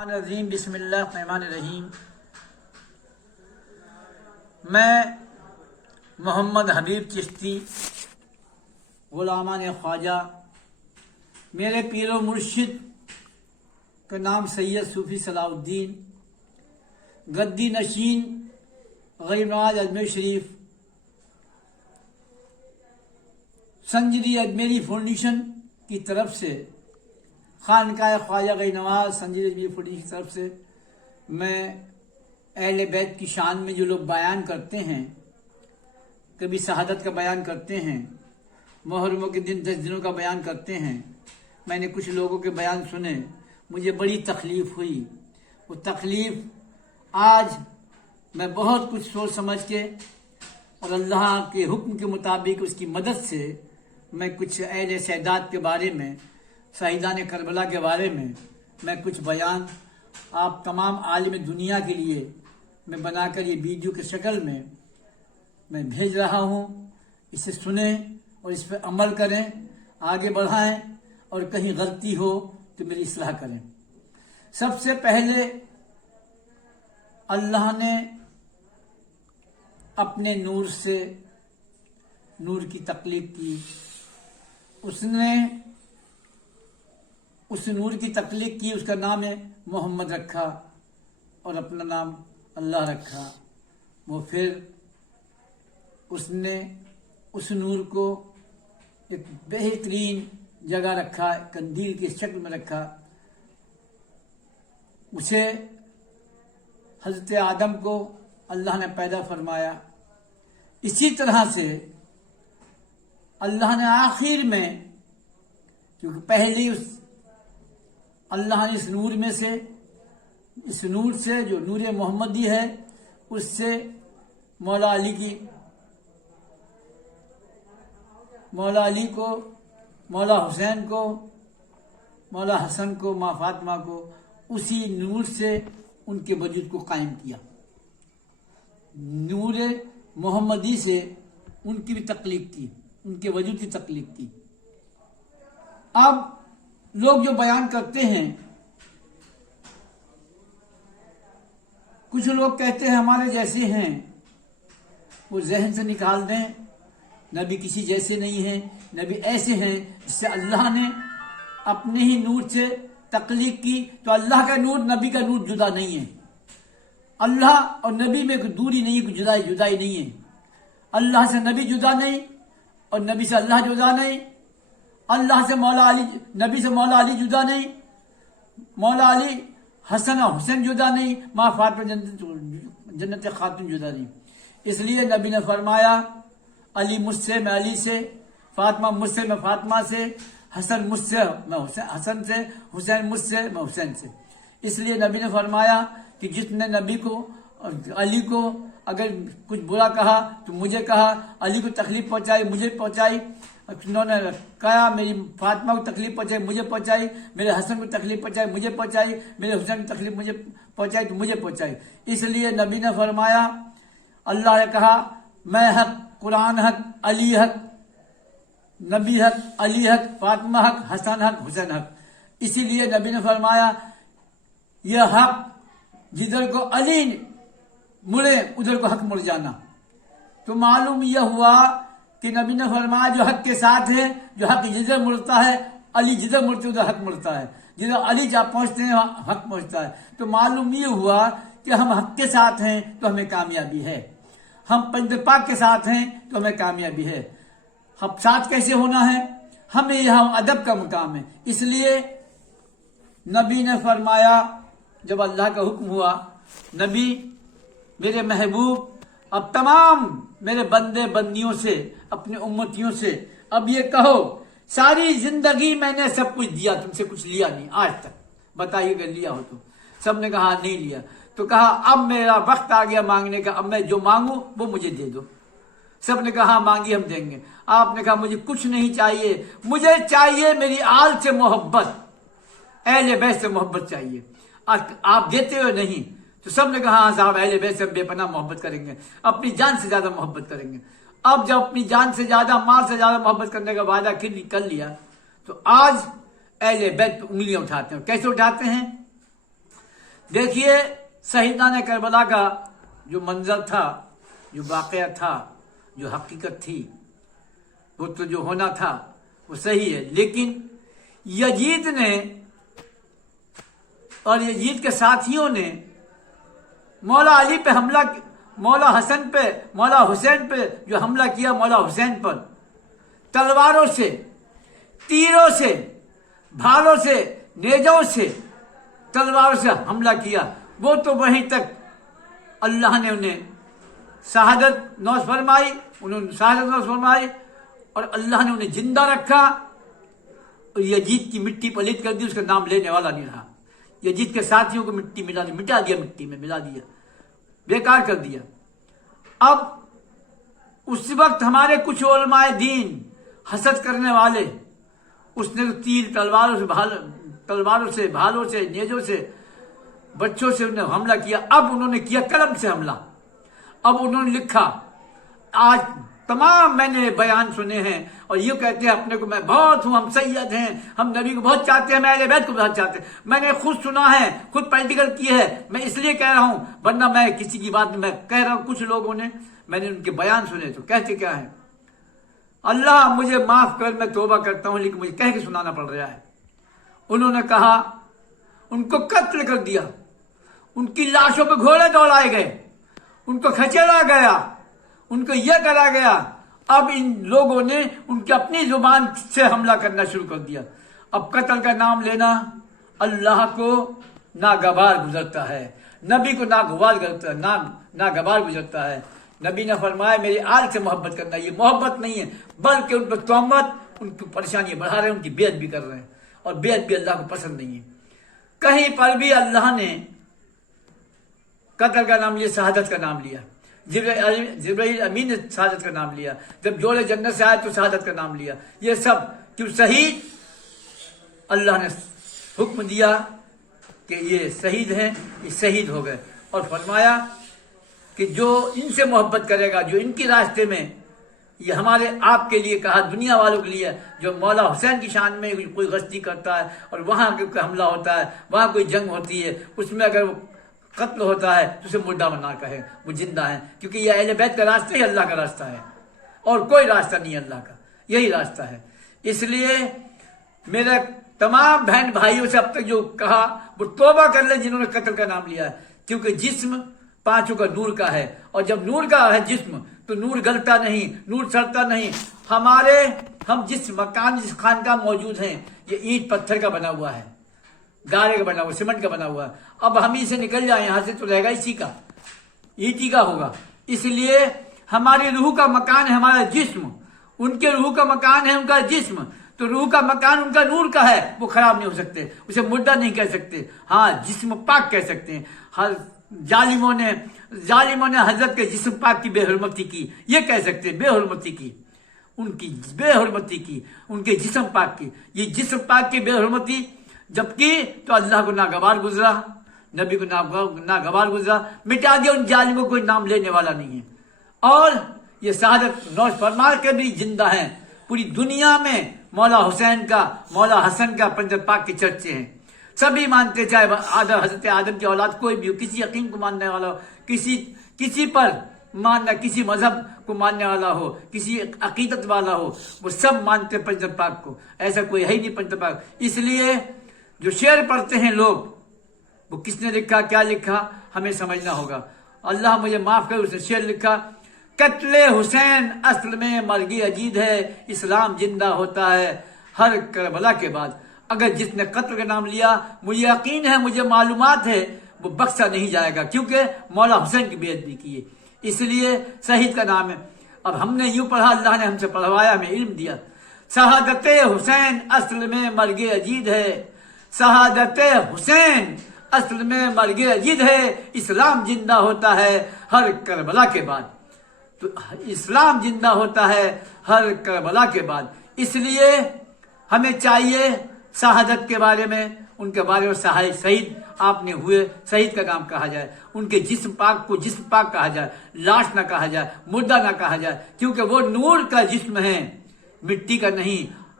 الرحیم بسم اللہ الرحمن الرحیم۔ میں محمد حبیب چشتی غلامان خواجہ، میرے پیر و مرشد کا نام سید صوفی صلاح الدین، گدی نشین غریب نواز اجمیر شریف، سنجری اجمیری فاؤنڈیشن کی طرف سے، خانقاہ خواجہ غریب نواز سنجری اجمیری فاؤنڈیشن کی طرف سے میں اہل بیت کی شان میں جو لوگ بیان کرتے ہیں، کبھی شہادت کا بیان کرتے ہیں، محرموں کے دن 10 دنوں کا بیان کرتے ہیں۔ میں نے کچھ لوگوں کے بیان سنے، مجھے بڑی تکلیف ہوئی۔ وہ تکلیف آج میں بہت کچھ سوچ سمجھ کے اور اللہ کے حکم کے مطابق اس کی مدد سے میں کچھ اہل سادات کے بارے میں، شہیدان کربلا کے بارے میں کچھ بیان آپ تمام عالم دنیا کے لیے میں بنا کر یہ ویڈیو کی شکل میں بھیج رہا ہوں۔ اسے سنیں اور اس پہ عمل کریں، آگے بڑھائیں، اور کہیں غلطی ہو تو میری اصلاح کریں۔ سب سے پہلے اللہ نے اپنے نور سے نور کی تخلیق کی، اس نے اس نور کی تخلیق کی، اس کا نام ہے محمد رکھا اور اپنا نام اللہ رکھا۔ وہ پھر اس نے اس نور کو ایک بہترین جگہ رکھا، قندیل کی شکل میں رکھا۔ اسے حضرت آدم کو اللہ نے پیدا فرمایا۔ اسی طرح سے اللہ نے آخر میں، کیونکہ پہلی اللہ نے اس نور میں سے، اس نور سے جو نور محمدی ہے، اس سے مولا علی کو، مولا حسین کو، مولا حسن کو، ماں فاطمہ کو، اسی نور سے ان کے وجود کو قائم کیا۔ نور محمدی سے ان کی بھی تخلیق کی، ان کے وجود کی تخلیق کی۔ اب لوگ جو بیان کرتے ہیں، کچھ لوگ کہتے ہیں ہمارے جیسے ہیں، وہ ذہن سے نکال دیں، نبی کسی جیسے نہیں ہیں، نبی ایسے ہیں جس سے اللہ نے اپنے ہی نور سے تخلیق کی۔ تو اللہ کا نور نبی کا نور جدا نہیں ہے، اللہ اور نبی میں کوئی دوری نہیں، کوئی جدائی نہیں ہے۔ اللہ سے نبی جدا نہیں اور نبی سے اللہ جدا نہیں، اللہ سے مولا علی، نبی سے مولا علی جدا نہیں، مولا علی حسن اور حسین جدا نہیں، ماں فاطمہ جنت خاتون جدا نہیں۔ اس لیے نبی نے فرمایا، علی مجھ سے میں علی سے، فاطمہ مجھ سے میں فاطمہ سے، حسن مجھ سے میں حسن سے، حسین مجھ سے میں حسین سے۔ اس لیے نبی نے فرمایا کہ جس نے نبی کو، علی کو اگر کچھ برا کہا تو مجھے کہا، علی کو تکلیف پہنچائی مجھے پہنچائی، انہوں نے کہا میری فاطمہ کو تکلیف پہنچائی مجھے پہنچائی، میرے حسن کو تکلیف پہنچائی مجھے پہنچائی، میرے حسین کو تکلیف مجھے پہنچائی تو مجھے پہنچائی۔ اس لیے نبی نے فرمایا، اللہ نے کہا میں حق، قرآن حق، علی حق، نبی حق، علی حق، فاطمہ حق، حسن حق، حسین حق۔ اسی لیے نبی نے فرمایا یہ حق جدھر کو علی مڑے ادھر کو حق مڑ جانا۔ تو معلوم یہ ہوا کہ نبی نے فرمایا جو حق کے ساتھ ہے، جو حق جدھر مڑتا ہے، علی جدھر مڑتے ادھر حق مڑتا ہے، جدھر علی جا پہنچتے ہیں حق پہنچتا ہے۔ تو معلوم یہ ہوا کہ ہم حق کے ساتھ ہیں تو ہمیں کامیابی ہے، ہم پنج پاک کے ساتھ ہیں تو ہمیں کامیابی ہے۔ ہم ساتھ کیسے ہونا ہے؟ ہمیں یہاں ادب کا مقام ہے۔ اس لیے نبی نے فرمایا، جب اللہ کا حکم ہوا، نبی میرے محبوب اب تمام میرے بندے بندیوں سے، اپنے امتیوں سے اب یہ کہو، ساری زندگی میں نے سب کچھ دیا، تم سے کچھ لیا نہیں آج تک، بتائیے اگر لیا ہو تو۔ سب نے کہا نہیں لیا۔ تو کہا اب میرا وقت آ گیا مانگنے کا، اب میں جو مانگوں وہ مجھے دے دو۔ سب نے کہا ہاں مانگی ہم دیں گے۔ آپ نے کہا مجھے کچھ نہیں چاہیے، مجھے چاہیے میری آل سے محبت، اہل بیت سے محبت چاہیے۔ آپ دیتے ہو نہیں، تو سب نے کہا ہاں صاحب اہل بیت سے بے پناہ محبت کریں گے، اپنی جان سے زیادہ محبت کریں گے۔ اب جب اپنی جان سے زیادہ، مال سے زیادہ محبت کرنے کا وعدہ کر لیا، تو آج اہل بیت پہ انگلیاں اٹھاتے ہیں۔ کیسے اٹھاتے ہیں؟ देखिए शहीदान करबला का जो मंजर था, जो वाक़या था, जो हकीकत थी, वो तो जो होना था वो सही है, लेकिन यजीद ने और यजीद के साथियों ने मौला अली पे हमला, मौला हसन पे, मौला हुसैन पे जो हमला किया, मौला हुसैन पर तलवारों से, तीरों से, भालों से, नेजों से, तलवारों से हमला किया, वो तो वहीं तक अल्लाह ने उन्हें शहादत नौश फरमाई, उन्होंने शहादत नौश फरमाई और अल्लाह ने उन्हें जिंदा रखा और यजीद की मिट्टी पलीत कर दी, उसका नाम लेने वाला नहीं रहा। यजीद के साथियों को मिट्टी मिटा दिया, मिट्टी में मिला दिया, बेकार कर दिया। अब उस वक्त हमारे कुछ उलमाए दीन हसद करने वाले, उसने तो तीर तलवारों से, भालों से, नेजों से, बच्चों से उन्हें हमला किया। अब उन्होंने किया कलम से हमला। अब उन्होंने लिखा, आज तमाम मैंने बयान सुने हैं और ये कहते हैं अपने को मैं बहुत हूं, हम सैयद हैं, हम नबी को बहुत चाहते हैं, मैं अहले बैत को बहुत चाहते हैं। मैंने खुद सुना है, खुद प्रैक्टिकल किया है, मैं इसलिए कह रहा हूं, वरना मैं किसी की बात मैं कह रहा हूं। कुछ लोगों ने, मैंने उनके बयान सुने तो कहते क्या है, अल्लाह मुझे माफ कर, मैं तौबा करता हूं, लेकिन मुझे कह के सुनाना पड़ रहा है। उन्होंने कहा उनको कत्ल कर दिया, उनकी लाशों पर घोड़े दौड़ाए गए, उनको खचेड़ा गया, उनको यह करा गया। अब इन लोगों ने उनकी अपनी जुबान से हमला करना शुरू कर दिया। अब कत्ल का नाम लेना अल्लाह को नागवार गुजरता है, नबी को नागवार गुजरता है। नबी ने फरमाया मेरी आल से मोहब्बत करना, ये मोहब्बत नहीं है, बल्कि उन पर तोहमत, उनकी परेशानी बढ़ा रहे हैं, उनकी बेइज्जत भी कर रहे हैं, और बेइज्जत भी अल्लाह को पसंद नहीं है। कहीं पर भी अल्लाह ने कत्ल का नाम लिया, शहादत का नाम लिया। जिब्राइल अमीन ने शहादत का नाम लिया, जब जोड़े जन्नत से आए तो शहादत का नाम लिया। ये सब क्यों? शहीद अल्लाह ने हुक्म दिया कि ये शहीद हैं, ये शहीद हो गए, और फरमाया कि जो इनसे मोहब्बत करेगा, जो इनके रास्ते में, ये हमारे आपके लिए कहा, दुनिया वालों के लिए, जो मौला हुसैन की शान में कोई गश्ती करता है और वहां कोई हमला होता है, वहां कोई जंग होती है, उसमें अगर वो कत्ल होता है तो उसे मुर्दा बना कहे, वो जिंदा है, क्योंकि यह अहले बैत का रास्ता ही अल्लाह का रास्ता है और कोई रास्ता नहीं है, अल्लाह का यही रास्ता है। इसलिए मेरे तमाम बहन भाइयों से अब तक जो कहा वो तौबा कर ले जिन्होंने कत्ल का नाम लिया है, क्योंकि जिस्म पांचों का नूर का है, और जब नूर का है जिस्म तो नूर गलता नहीं, नूर सड़ता नहीं। हम जिस मकान, जिस खानका मौजूद हैं, ये ईंट पत्थर का बना हुआ है, गारे का बना हुआ, सीमेंट का बना हुआ है। अब हम ही से निकल जाए यहां से तो रहेगा इसी का, ईंटी का होगा। इसलिए हमारी रूह का मकान है हमारा जिस्म, उनके रूह का मकान है उनका जिस्म, तो रूह का मकान उनका नूर का है, वो खराब नहीं हो सकते, उसे मुर्दा नहीं कह सकते, हाँ जिस्म पाक कह सकते हैं। हर जालिमों ने हजरत के जिस्म पाक की बेहुरमती की, ये कह सकते हैं बेहुरमती की, उनकी बेहुरमती की, उनके जिस्म पाक की, ये जिस्म पाक की बेहुरमती जबकि तो अल्लाह को नागवार गुजरा, नबी को नागवार गुजरा, मिटा दिया, उन जालिमों को नाम लेने वाला नहीं है। और ये शहादत नौश फरमा के भी जिंदा हैं, पूरी दुनिया में मौला हुसैन का, मौला हसन का, पंजर पाक के चर्चे हैं, सभी मानते, चाहे हजरत आदम की औलाद कोई भी हो, किसी यकीन को मानने वाला हो, किसी पर मानना, किसी मजहब को मानने वाला हो, किसी अकीदत वाला हो, वो सब मानते पंजर पाक को, ऐसा कोई है ही नहीं पंजर पाक। इसलिए जो शेर पढ़ते हैं लोग, वो किसने लिखा, क्या लिखा, हमें समझना होगा। अल्लाह मुझे माफ करे, उसने शेर लिखा, कत्ले हुसैन असल में मरगी अजीद है, इस्लाम जिंदा होता है हर करबला के बाद। अगर जिसने कत्ल का नाम लिया, मुझे यकीन है, मुझे मालूमात है, वो बख्शा नहीं जाएगा, क्योंकि मौला हुसैन की बेइज्जती की है, इसलिए शहीद का नाम है। अब हमने यूं पढ़ा, अल्लाह ने हमसे पढ़वाया, हमें इल्म दिया। शहादत हुसैन असल में मरगे अजीद है, शहादत हुसैन असल में मरगे अजीद है, इस्लाम जिंदा होता है हर करबला के बाद। तो इस्लाम जिंदा होता है हर करबला के बाद। इसलिए हमें चाहिए शहादत के बारे में, उनके बारे में शहीद आपने हुए, शहीद का नाम कहा जाए, उनके जिस्म पाक को जिस्म पाक कहा जाए, लाश ना कहा जाए, मुर्दा ना कहा जाए, क्योंकि वो नूर का जिस्म है, मिट्टी का नहीं।